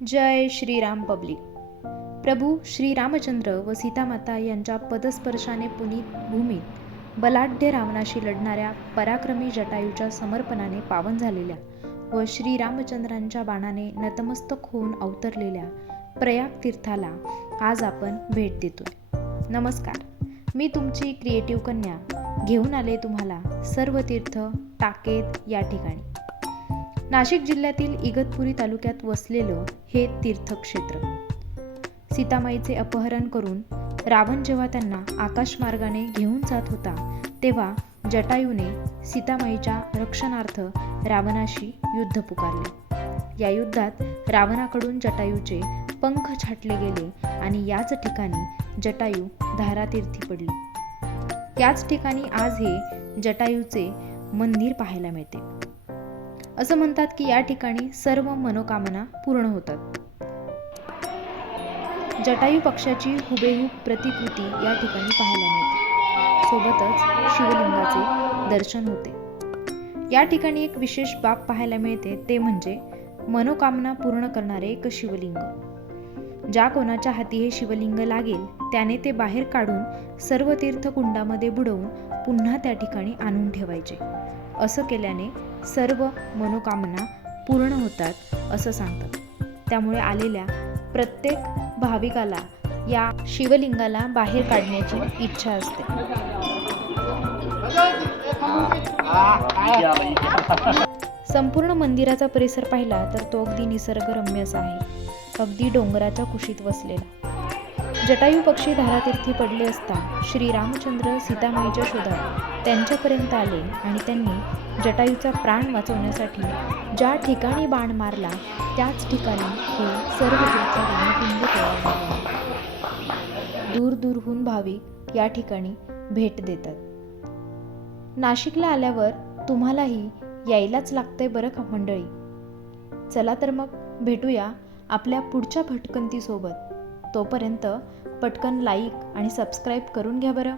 जय Shriram public. प्रभू श्री रामचंद्र व सीतामाता यांच्या पदस्पर्शाने पुनीत भूमीत बलाढ्य रावणाशी लढणाऱ्या पराक्रमी जटायूच्या समर्पणाने पावन झालेल्या व श्री रामचंद्रांच्या बाणाने नतमस्तक होऊन अवतरलेल्या प्रयाग तीर्थाला आज आपण भेट देतोय. नमस्कार, मी तुमची क्रिएटिव्ह कन्या घेऊन आले तुम्हाला सर्व तीर्थ टाकेत या ठिकाणी. नाशिक जिल्ह्यातील इगतपुरी तालुक्यात वसलेलं हे तीर्थक्षेत्र. सीतामाईचे अपहरण करून रावण जेव्हा त्यांना आकाशमार्गाने घेऊन जात होता तेव्हा जटायूने सीतामाईच्या रक्षणार्थ रावणाशी युद्ध पुकारले. या युद्धात रावणाकडून जटायूचे पंख छाटले गेले आणि याच ठिकाणी जटायू धारातीर्थी पडली. याच ठिकाणी आज हे जटायूचे मंदिर पाहायला मिळते. असं म्हणतात की या ठिकाणी सर्व मनोकामना पूर्ण होतात. जटायू पक्षाची हुबेहूब प्रतिकृती या ठिकाणी पाहायला मिळते. सोबतच शिवलिंगाचे दर्शन होते. या ठिकाणी एक विशेष बाब पाहायला मिळते, ते म्हणजे मनोकामना पूर्ण करणारे एक शिवलिंग. ज्या कोणाच्या हाती हे शिवलिंग लागेल त्याने ते बाहेर काढून सर्व तीर्थकुंडामध्ये बुडवून पुन्हा त्या ठिकाणी आणून ठेवायचे. असं केल्याने सर्व मनोकामना पूर्ण होतात असं सांगतात. त्यामुळे आलेल्या प्रत्येक भाविकाला या शिवलिंगाला बाहेर काढण्याची इच्छा असते. संपूर्ण मंदिराचा परिसर पाहिला तर तो अगदी निसर्गरम्य असा आहे. अगदी डोंगराच्या कुशीत वसलेला. जटायू पक्षी धारातीर्थी पडले असता श्री रामचंद्र सीतामाईच्या शोधात त्यांच्यापर्यंत आले आणि त्यांनी जटायूचा प्राण वाचवण्यासाठी ज्या ठिकाणी बाण मारला त्याच ठिकाणी हे सर्व तीर्थ रामकुंड तयार झाले. दूर दूरहून भाविक या ठिकाणी भेट देतात. नाशिकला आल्यावर तुम्हालाही यायलाच लागतंय बरं का मंडळी. चला तर मग भेटूया आपल्या पुढच्या भटकंतीसोबत. तोपर्यंत पटकन लाईक आणि सबस्क्राईब करून घ्या बरं.